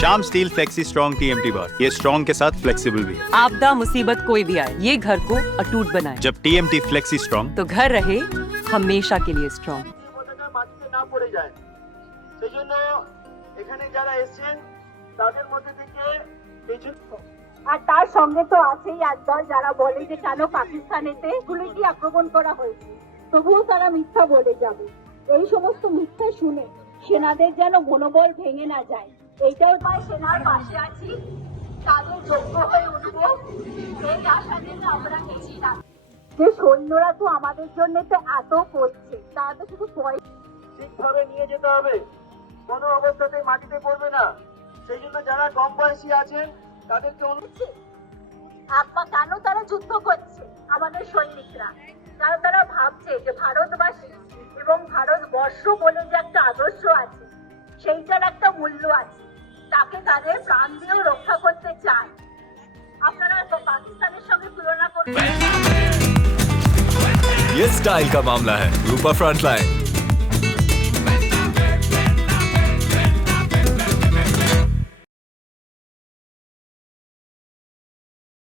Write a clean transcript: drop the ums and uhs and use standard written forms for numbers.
शाम steel flexi strong TMT बार, ये strong के साथ फ्लेक्सिबल भी है। आपदा मुसीबत कोई भी आए, ये घर को अटूट बनाए। जब टीएमटी फ्लेक्सी स्ट्रॉन्ग, तो घर रहे हमेशा के लिए স্ট্রং। মাটিতে না পড়ে যায়, সেই জন্য এখানে যারা এসেছেন তাদের মধ্যে থেকে আর তার সঙ্গে তো আছেই একদল যারা বলে যে কেন পাকিস্তানেতে গুলিটি আক্রমণ করা হয়েছে, তবুও তারা মিথ্যা বলে যাবে। এই সমস্ত মিথ্যা শুনে সেনাদের যেন মনোবল ভেঙে না যায়, এইটাও পায় সেনার পাশে আছি, তাদের যোগ্য হয়ে উঠবে এই আশা নিয়ে আমরা গেছিলাম। যে সৈন্যরা তো আমাদের জন্য তো এত করছে, তারা তো শুধু পয়সা ঠিকভাবে নিয়ে যেতে হবে, কোনো অবস্থাতেই মাটিতে পড়বে না। সেই জন্য যারা কম বয়সী আছেন তাদেরকে করছে। আপা কেন তারা যুদ্ধ করছে আমাদের সৈনিকরা? কারণ তারা ভাবছে যে ভারতবাসী এবং ভারতবর্ষ বলে যে একটা আদর্শ আছে, সেইটার একটা মূল্য আছে, তাকে তাদের প্রাণ দিয়েও রক্ষা করতে চায়। আপনারা তো পাকিস্তানের সঙ্গে তুলনা করবেন। ये स्टाइल का मामला है रूपा फ्रंटलाइन।